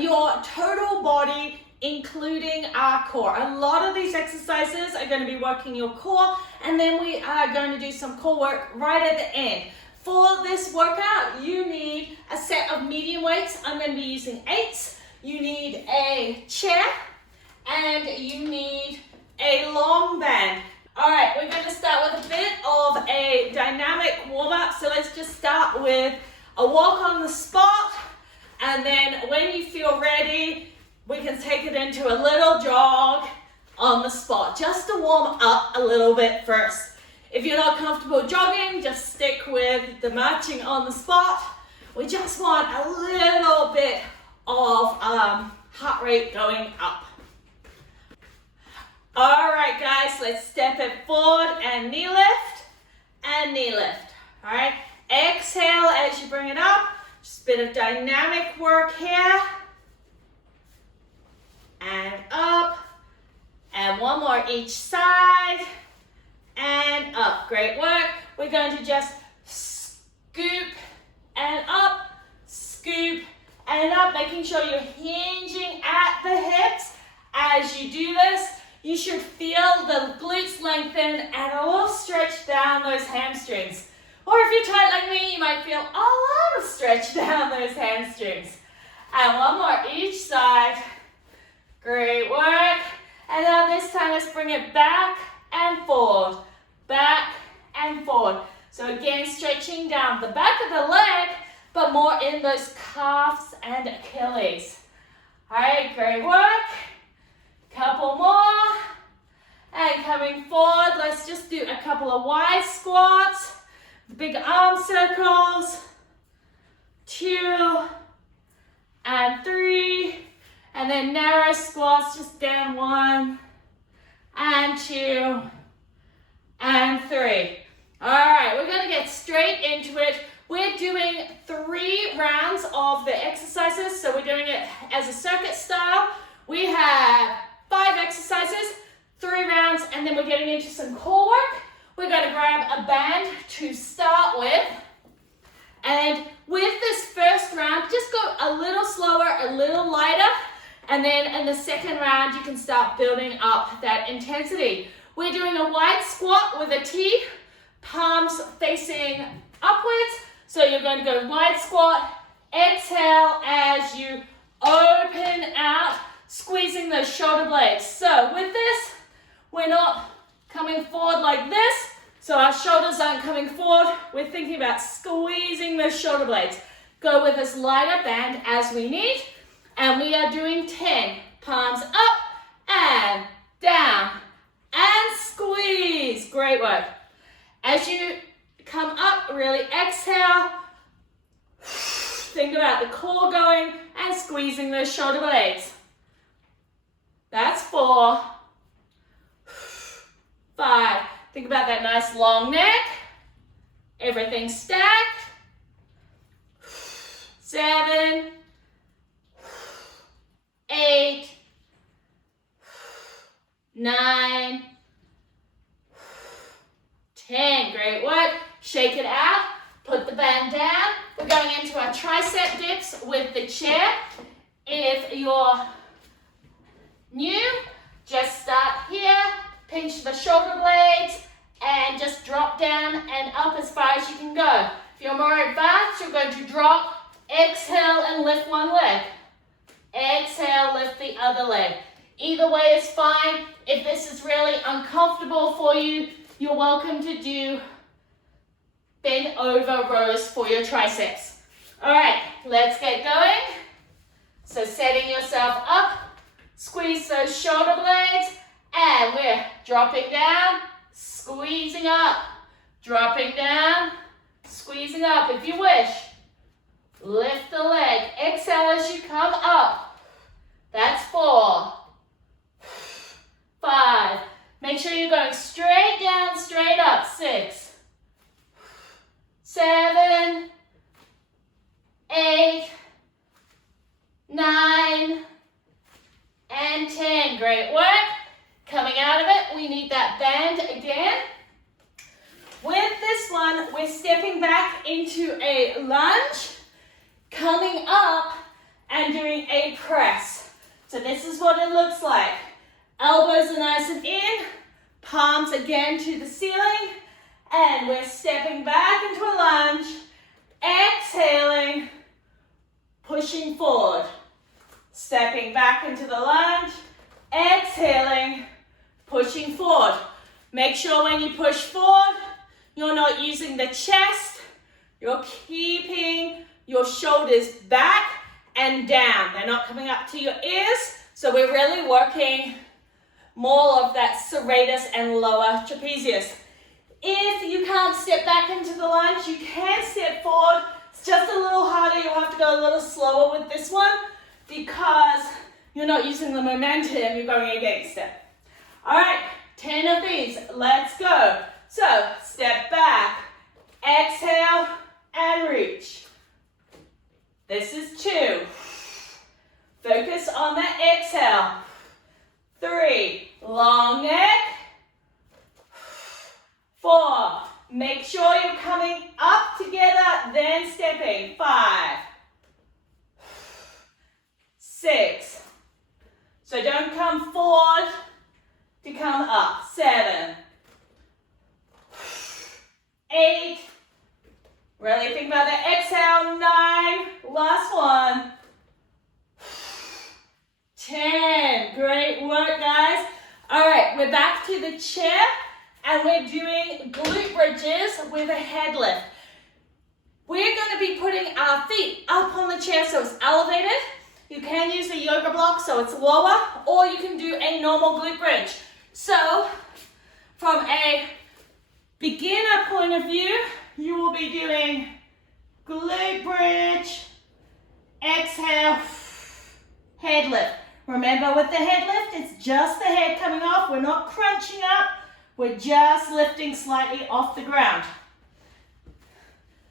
your total body, including our core. A lot of these exercises are going to be working your core, and then we are going to do some core work right at the end. For this workout, you need a set of medium weights. I'm going to be using 8s. You need a chair, and you need a long band. All right, we're going to start with a bit of a dynamic warm-up. So let's just start with a walk on the spot, and then when you feel ready, we can take it into a little jog on the spot, just to warm up a little bit first. If you're not comfortable jogging, just stick with the marching on the spot. We just want a little bit of heart rate going up. All right, guys, let's step it forward and knee lift and knee lift. All right, exhale as you bring it up. Just a bit of dynamic work here. And up. And one more each side. And up. Great work. We're going to just scoop and up, scoop and up, making sure you're hinging at the hips. As you do this, you should feel the glutes lengthen and a little stretch down those hamstrings. Or if you're tight like me, you might feel a lot of stretch down those hamstrings. And one more each side. Great work. And now this time, let's bring it back and forward. Back and forward. So again, stretching down the back of the leg, but more in those calves and Achilles. All right, great work. Couple more. And coming forward, let's just do a couple of wide squats. Big arm circles. 2 and 3. And then narrow squats, just down 1 and 2 and 3. All right, we're gonna get straight into it. We're doing 3 rounds of the exercises, so we're doing it as a circuit style. We have 5 exercises, 3 rounds, and then we're getting into some core work. We're gonna grab a band to start with. And with this first round, just go a little slower, a little lighter, and then in the second round, you can start building up that intensity. We're doing a wide squat with a T, palms facing upwards. So you're going to go wide squat, exhale as you open out, squeezing those shoulder blades. So with this, we're not coming forward like this, so our shoulders aren't coming forward. We're thinking about squeezing those shoulder blades. Go with as light a band as we need. And we are doing 10. Palms up and down and squeeze. Great work. As you come up, really exhale. Think about the core going and squeezing those shoulder blades. That's 4. 5. Think about that nice long neck. Everything stacked. 7. 8, 9, 10. Great work. Shake it out. Put the band down. We're going into our tricep dips with the chair. If you're new, just start here. Pinch the shoulder blades and just drop down and up as far as you can go. If you're more advanced, you're going to drop, exhale, and lift one leg. Exhale, lift the other leg. Either way is fine. If this is really uncomfortable for you, you're welcome to do bend over rows for your triceps. All right, let's get going. So setting yourself up, squeeze those shoulder blades, and we're dropping down, squeezing up, dropping down, squeezing up. If you wish, lift the leg. Exhale as you come up. That's 4. 5. Make sure you're going straight down, straight up. 6. 7. 8. 9. And 10. Great work. Coming out of it, we need that band again. With this one, we're stepping back into a lunge, coming up, and doing a press. So this is what it looks like. Elbows are nice and in, palms again to the ceiling, and we're stepping back into a lunge, exhaling, pushing forward. Stepping back into the lunge, exhaling, pushing forward. Make sure when you push forward, you're not using the chest, you're keeping your shoulders back and down. They're not coming up to your ears, so we're really working more of that serratus and lower trapezius. If you can't step back into the lunge, you can step forward. It's just a little harder. You'll have to go a little slower with this one because you're not using the momentum, you're going against it. All right, 10 of these. Let's go. So, step back, exhale, and reach. This is 2. Focus on that exhale. 3, long neck. 4, make sure you're coming up together, then stepping. 5, 6, so don't come forward to come up. 7, 8, really think about the exhale. 9, last one. 10, great work, guys. All right, we're back to the chair, and we're doing glute bridges with a head lift. We're going to be putting our feet up on the chair so it's elevated. You can use the yoga block so it's lower, or you can do a normal glute bridge. So, from a beginner point of view, you will be doing glute bridge, exhale, head lift. Remember with the head lift, it's just the head coming off. We're not crunching up. We're just lifting slightly off the ground.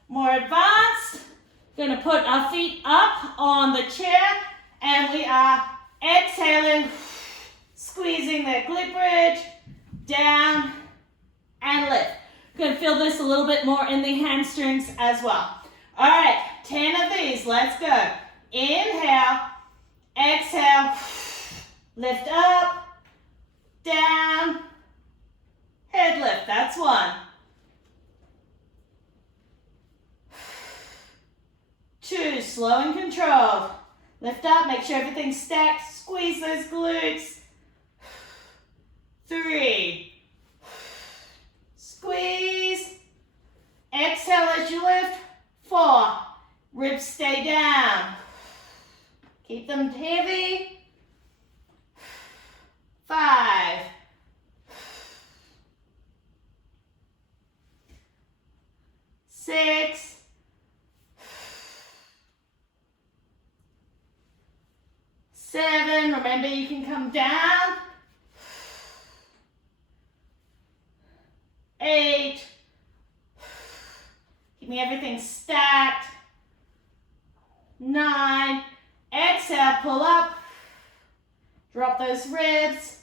More advanced, we're going to put our feet up on the chair and we are exhaling, squeezing that glute bridge, down and lift. You're going to feel this a little bit more in the hamstrings as well. All right, 10 of these, let's go. Inhale, exhale, lift up, down, head lift, that's 1. 2, slow and controlled. Lift up, make sure everything's stacked, squeeze those glutes. 3, squeeze, exhale as you lift. 4, ribs stay down. Keep them heavy. 5, 6, 7, remember you can come down. 8, keeping everything stacked. 9, exhale, pull up, drop those ribs,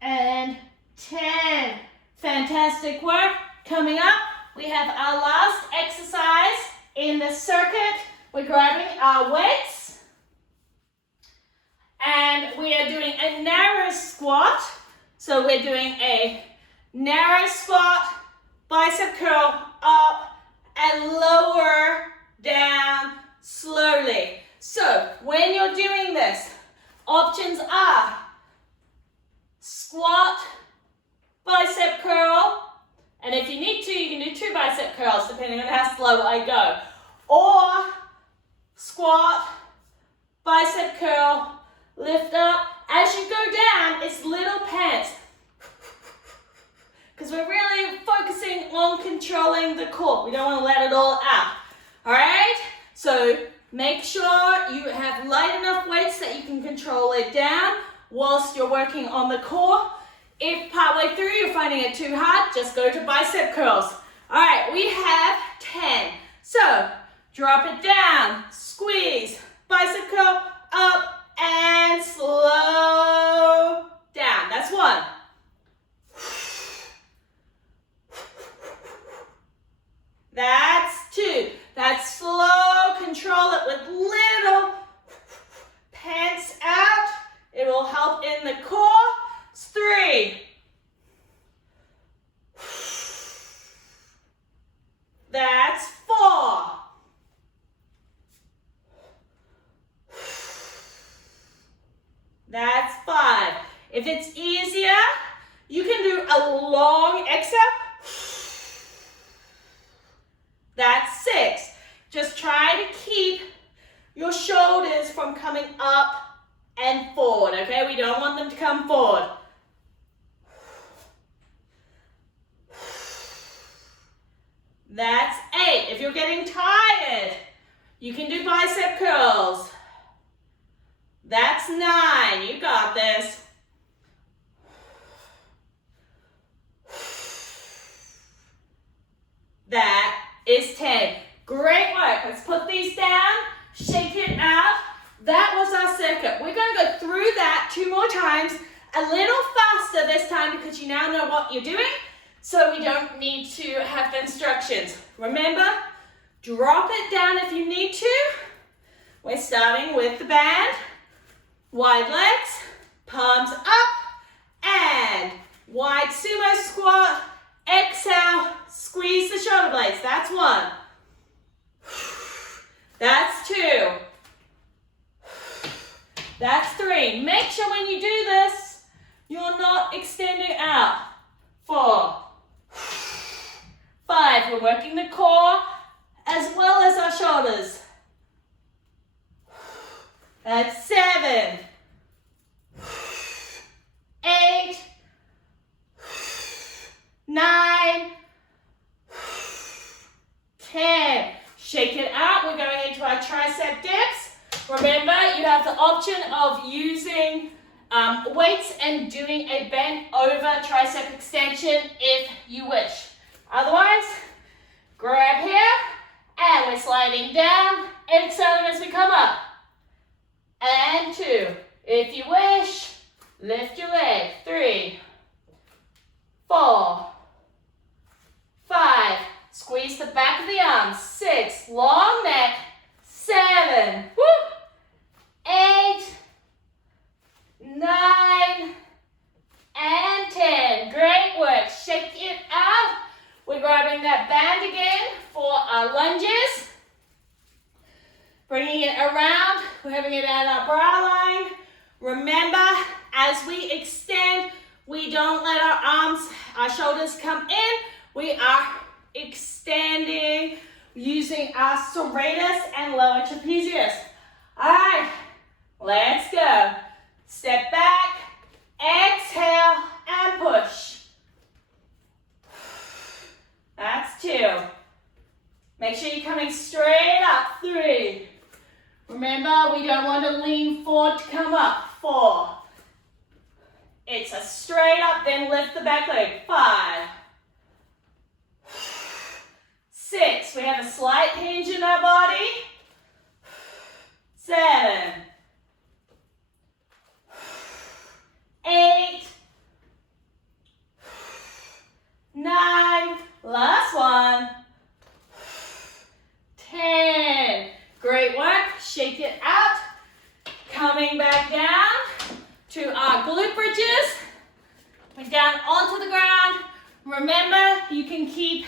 and 10. Fantastic work. Coming up, we have our last exercise in the circuit. We're grabbing our weights, and we are doing a narrow squat. So we're doing a narrow squat, bicep curl up, and lower down slowly. So when you're doing this, options are squat, bicep curl, and if you need to, you can do 2 bicep curls depending on how slow I go. Or squat, bicep curl, lift up. As you go down, it's little pants. Because we're really focusing on controlling the core. We don't want to let it all out. All right? So make sure you have light enough weights that you can control it down whilst you're working on the core. If partway through you're finding it too hard, just go to bicep curls. All right, we have 10. So drop it down, squeeze, bicep curl, up, and slow down. That's 1. That's 2. That's slow. Control it with little That's 5. If it's easier, you can do a long exhale. That's 6. Just try to keep your shoulders from coming up and forward, okay? We don't want them to come forward. That's 8. If you're getting tired, you can do bicep curls. That's 9. You got this. That is 10. Great work. Let's put these down. Shake it out. That was our circuit. We're going to go through that 2 more times, a little faster this time because you now know what you're doing, so we don't need to have the instructions. Remember, drop it down if you need to. We're starting with the band. Wide legs, palms up, and wide sumo squat. Exhale, squeeze the shoulder blades. That's 1. That's 2. That's 3. Make sure when you do this, you're not extending out. 4. 5. We're working the core as well as our shoulders. That's 7. 8. 9. 10. Shake it out. We're going into our tricep dips. Remember, you have the option of using weights and doing a bent over tricep extension if you wish. Otherwise, grab here, and we're sliding down, exhaling as we come up. And 2. If you wish, lift your leg. 3, 4, 5. Squeeze the back of the arms. 6. Long neck. 7. Woo. 8. 9. And 10. Great work. Shake it out. We're grabbing that band again for our lunges. Bringing it around. We're having it at our brow line. Remember, as we extend, we don't let our arms, our shoulders come in. We are extending using our serratus and lower trapezius. All right, let's go. Step back, exhale, and push. That's 2. Make sure you're coming straight up. 3. Remember, we don't want to lean forward to come up. 4. It's a straight up, then lift the back leg. 5. 6. We have a slight hinge in our body. 7. 8. 9. Last one. 10. Great work. Shake it out. Coming back down to our glute bridges. We're down onto the ground. Remember, you can keep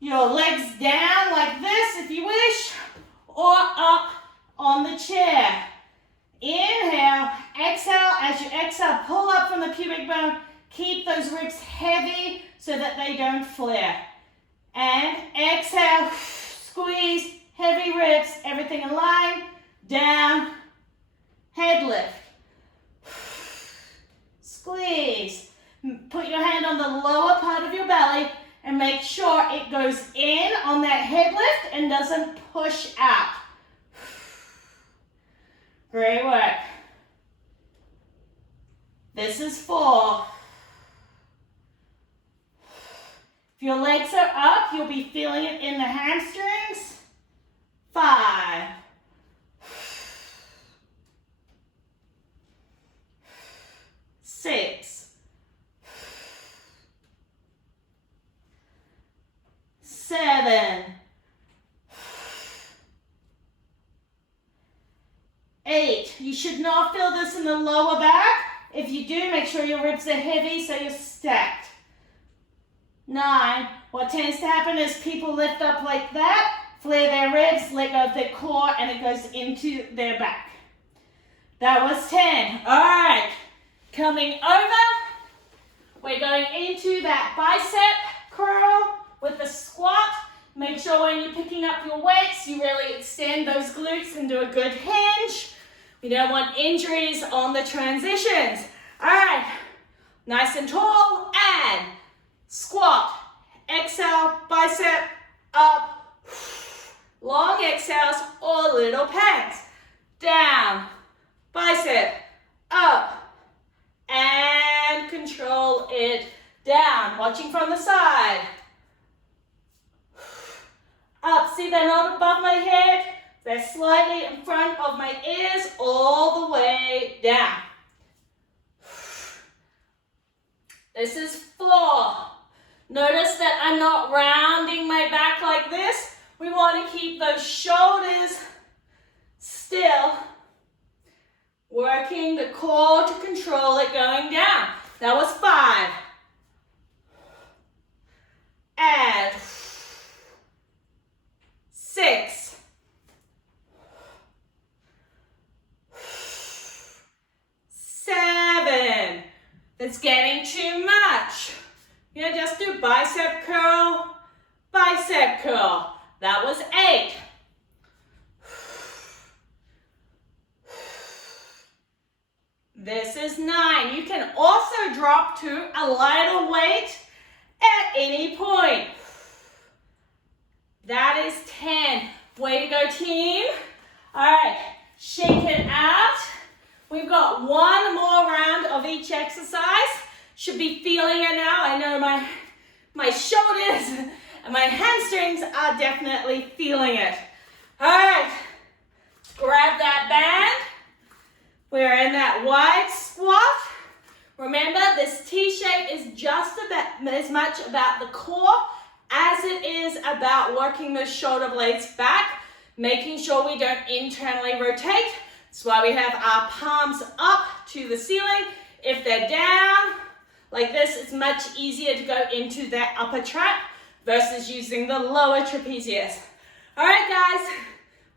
your legs down like this if you wish, or up on the chair. Inhale, exhale. As you exhale, pull up from the pubic bone. Keep those ribs heavy so that they don't flare. And exhale, squeeze, heavy ribs, everything in line. Down, head lift. Squeeze. Put your hand on the lower part of your belly and make sure it goes in on that head lift and doesn't push out. Great work. This is 4. If your legs are up, you'll be feeling it in the hamstrings. 5. 6. 7. 8. You should not feel this in the lower back. If you do, make sure your ribs are heavy so you're stacked. 9. What tends to happen is people lift up like that, flare their ribs, let go of their core, and it goes into their back. That was 10. All right, coming over. We're going into that bicep curl with the squat. Make sure when you're picking up your weights, you really extend those glutes and do a good hinge. We don't want injuries on the transitions. All right, nice and tall, and squat. Exhale, bicep, up. Long exhales or little pants. Down, bicep, up. And control it down. Watching from the side. Up, see they're not above my head. They're slightly in front of my ears all the way down. This is 4. Notice that I'm not rounding my back like this. We want to keep those shoulders still. Working the core to control it going down. That was 5. And 6. 7. That's getting too much. You just do bicep curl, bicep curl. That was 8. This is 9. You can also drop to a lighter weight at any point. That is 10. Way to go, team. All right, shake it out. We've got one more round of each exercise. Should be feeling it now. I know my shoulders and my hamstrings are definitely feeling it. All right, grab that band. We're in that wide squat. Remember, this T-shape is just about as much about the core as it is about working the shoulder blades back, making sure we don't internally rotate. That's why we have our palms up to the ceiling. If they're down like this, it's much easier to go into that upper trap versus using the lower trapezius. All right, guys,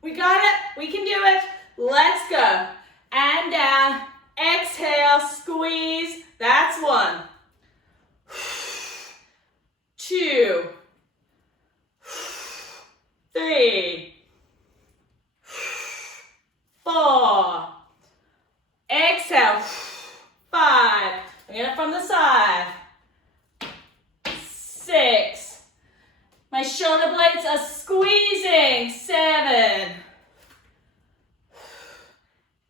we got it. We can do it. Let's go. And down, exhale, squeeze, that's 1. 2. 3. 4. Exhale, 5. Again from the side. 6. My shoulder blades are squeezing. 7.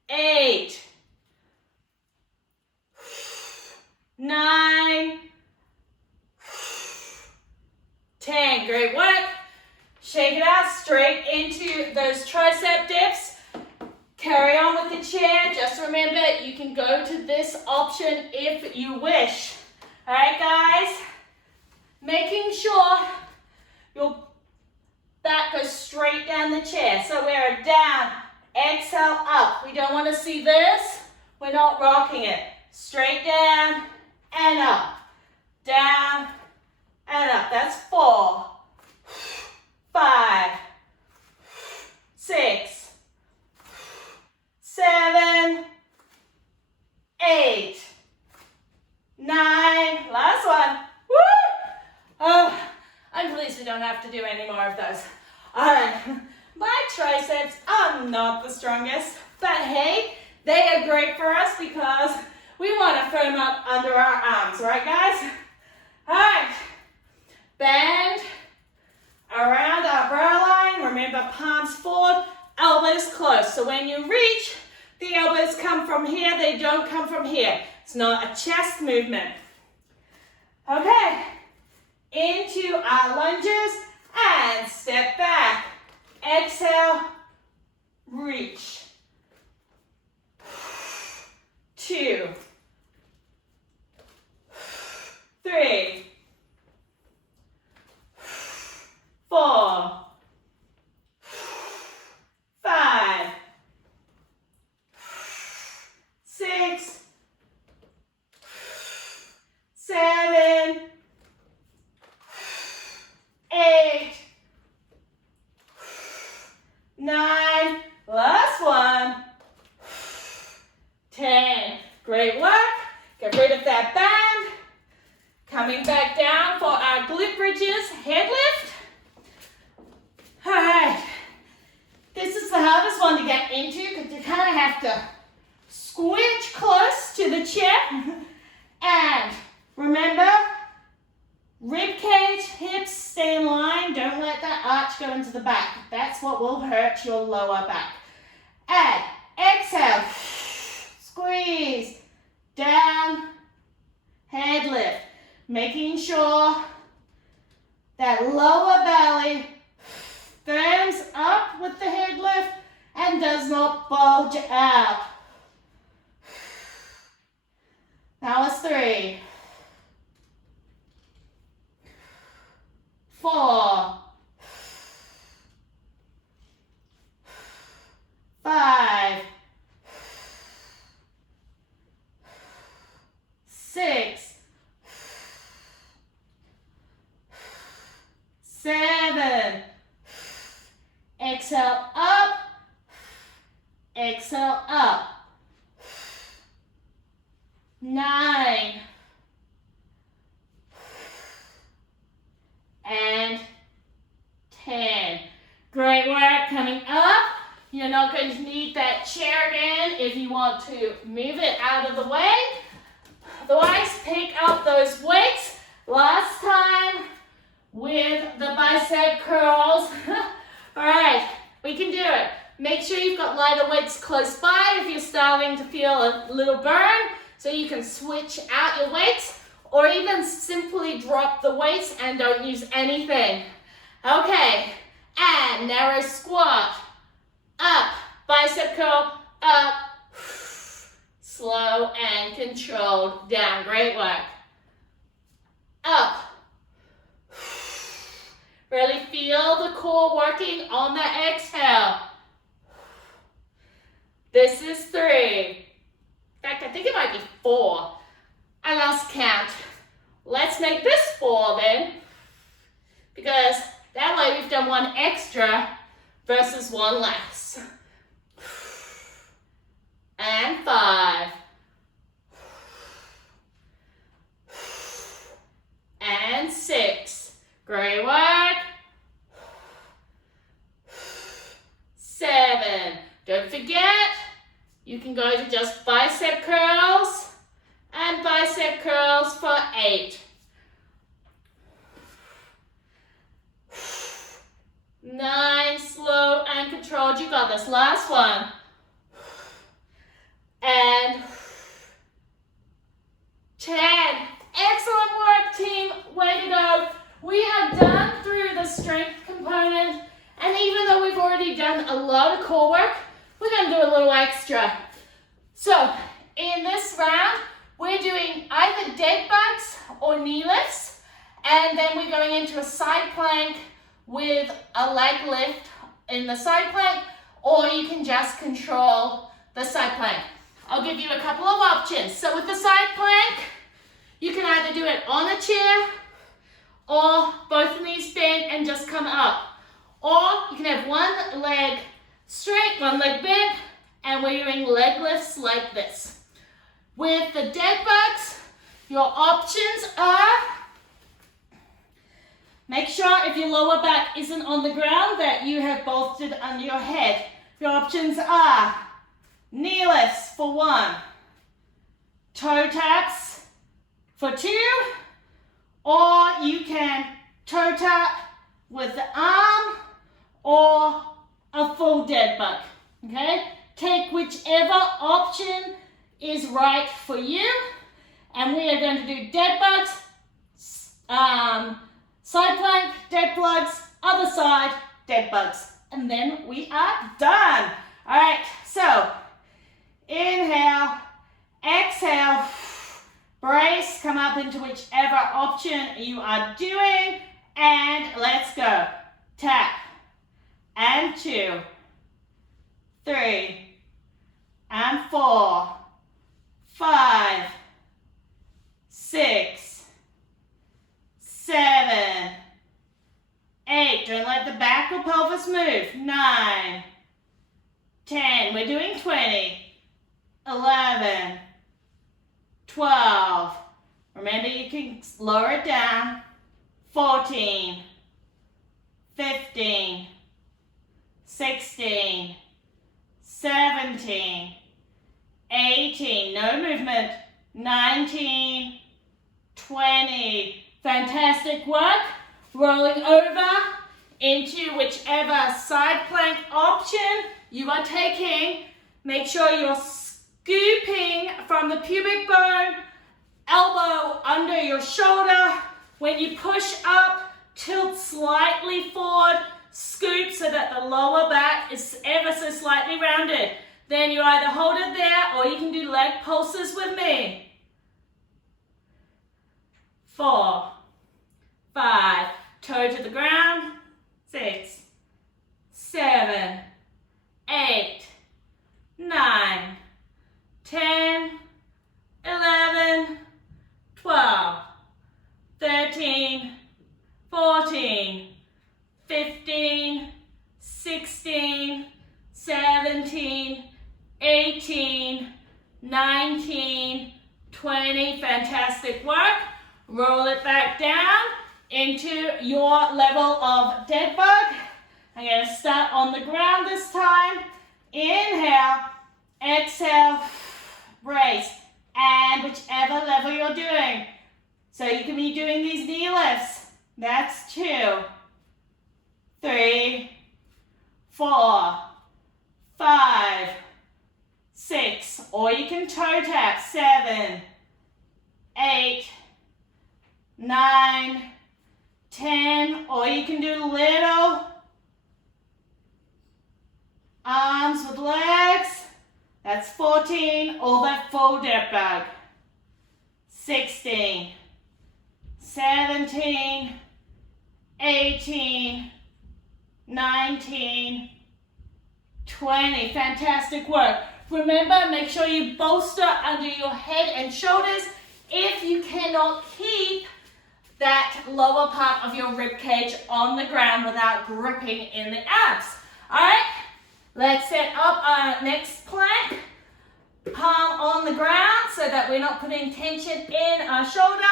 8. 9. 10. Great work. Shake it out straight into those tricep dips. Carry on with the chair. Just remember, you can go to this option if you wish. All right, guys. Making sure your back goes straight down the chair. So we're down. Exhale, up. We don't want to see this. We're not rocking it. Straight down and up. Down and up. That's 4. 5. 6. 7. 8. 9. Last one. Woo! Oh, I'm pleased we don't have to do any more of those. All right. My triceps are not the strongest, but hey, they are great for us because we want to firm up under our arms, right, guys? All right. Bend around our brow line. Remember, palms forward, elbows close. So when you reach, the elbows come from here. They don't come from here. It's not a chest movement. Okay. Into our lunges and step back. Exhale, reach. 2. 3. 4. 5. 6. 7. 8. 9. Last one. head lift. All right. This is the hardest one to get into because you kind of have to squinch close to the chair. And remember, rib cage, hips stay in line. Don't let that arch go into the back. That's what will hurt your lower back. And exhale, squeeze, down, head lift. Making sure that lower belly firms up with the head lift and does not bulge out. That was 3, 4, 5, 6, 7, exhale up, exhale up, 9, and 10. Great work. Coming up, you're not going to need that chair again if you want to move it out of the way. Otherwise, pick up those weights. Last time with the bicep curls. All right, we can do it. Make sure you've got lighter weights close by if you're starting to feel a little burn, so you can switch out your weights or even simply drop the weights and don't use anything. Okay, and narrow squat, up, bicep curl, up, slow and controlled, down. Great work. Up. Really feel the core working on the exhale. This is 3. In fact, I think it might be 4. I lost count. Let's make this 4 then, because that way we've done 1 extra versus 1 less. And 5. And 6. Great work. 7. Don't forget, you can go to just bicep curls and bicep curls for 8. 9, slow and controlled. You got this. Last one. And 10. Excellent work, team. Way to go. We are done through the strength component. And even though we've already done a lot of core work, we're going to do a little extra. So in this round, we're doing either dead bugs or knee lifts. And then we're going into a side plank with a leg lift in the side plank, or you can just control the side plank. I'll give you a couple of options. So with the side plank, you can either do it on a chair or both knees bent and just come up. Or you can have one leg straight, one leg bent, and we're doing leg lifts like this. With the dead bugs, your options are, make sure if your lower back isn't on the ground that you have bolstered under your head. Your options are knee lifts for 1, toe taps for 2, or you can toe tap with the arm or a full dead bug, okay? Take whichever option is right for you, and we are going to do dead bugs, side plank, dead bugs, other side, dead bugs, and then we are done. All right, so inhale, exhale, brace, come up into whichever option you are doing, and let's go. Tap, and 2, 3, and 4, 5, 6, 7, 8. Don't let the back or pelvis move. 9, 10. We're doing 20. 11, 12. Remember, you can lower it down. 14, 15, 16, 17, 18, no movement, 19, 20. Fantastic work. Rolling over into whichever side plank option you are taking. Make sure you're scooping from the pubic bone, elbow under your shoulder. When you push up, tilt slightly forward, scoop so that the lower back is ever so slightly rounded. Then you either hold it there or you can do leg pulses with me. 4, 5, toe to the ground, 6, 7, 8, 9, 10, 11, 12, 13, 14, 15, 16, 17, 18, 19, 20. Fantastic work. Roll it back down into your level of dead bug. I'm going to start on the ground this time. Inhale, exhale, brace, and whichever level you're doing. So you can be doing these knee lifts. That's 2, 3, 4, 5, 6, or you can toe tap, 7, 8, 9, 10, or you can do little arms with legs. That's 14, or that full dead bug. 16, 17, 18, 19, 20. Fantastic work. Remember, make sure you bolster under your head and shoulders if you cannot keep that lower part of your rib cage on the ground without gripping in the abs. All right, let's set up our next plank. Palm on the ground so that we're not putting tension in our shoulder.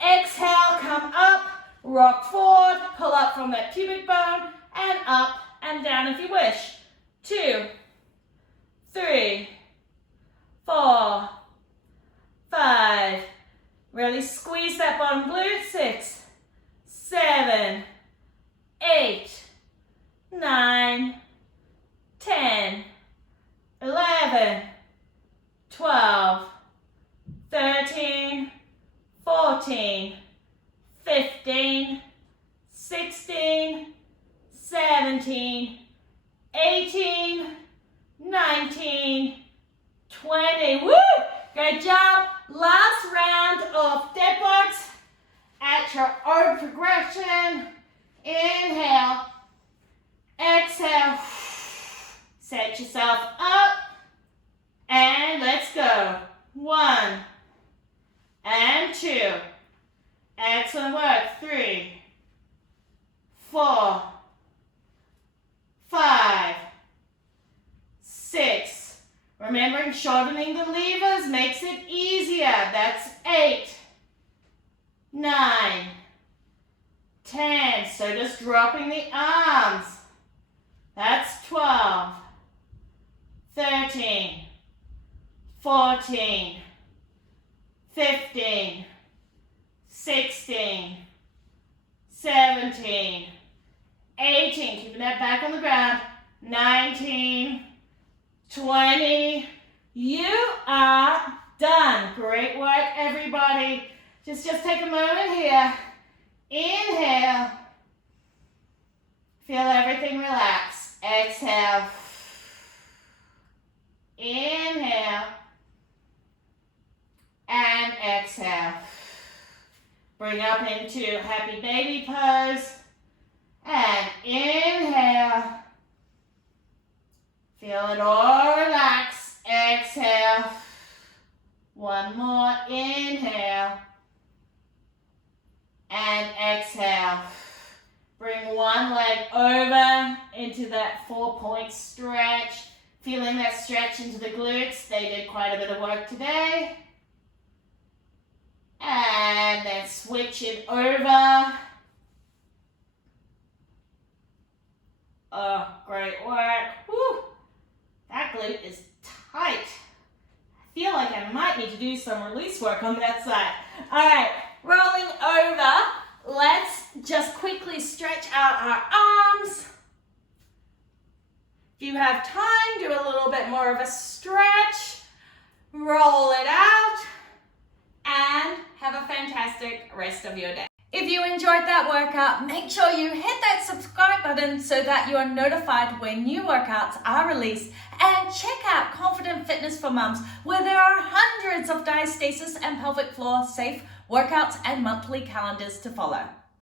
Exhale, come up, rock forward, pull up from that pubic bone, and up and down if you wish. 2, 3, 4, 5. Really squeeze that bottom glute. 6, 7, 8, 9, 10, 11, 12, 13, 14, 15, 16, 17, 18, 19, 20. Woo! Good job. Last round of dead bugs at your own progression. Inhale, exhale, set yourself up, and let's go. 1 and 2. Excellent work. 3, 4, 5, 6. Remembering shortening the levers makes it easier. That's 8, 9, 10. So just dropping the arms. That's 12, 13, 14, 15, 16, 17, 18. Keeping that back on the ground. 19, 20. You are done. Great work, everybody. Just take a moment here. Inhale. Feel everything relax. Exhale. Inhale. And exhale. Bring up into happy baby pose. And inhale. Feel it all relax. Exhale. One more. Inhale. And exhale. Bring one leg over into that 4-point stretch. Feeling that stretch into the glutes. They did quite a bit of work today. And then switch it over. Oh, great work. Woo. That glute is tight. I feel like I might need to do some release work on that side. All right, rolling over. Let's just quickly stretch out our arms. If you have time, do a little bit more of a stretch. Roll it out. And have a fantastic rest of your day. If you enjoyed that workout, make sure you hit that subscribe button so that you are notified when new workouts are released. And check out Confident Fitness for Mums, where there are hundreds of diastasis and pelvic floor safe workouts and monthly calendars to follow.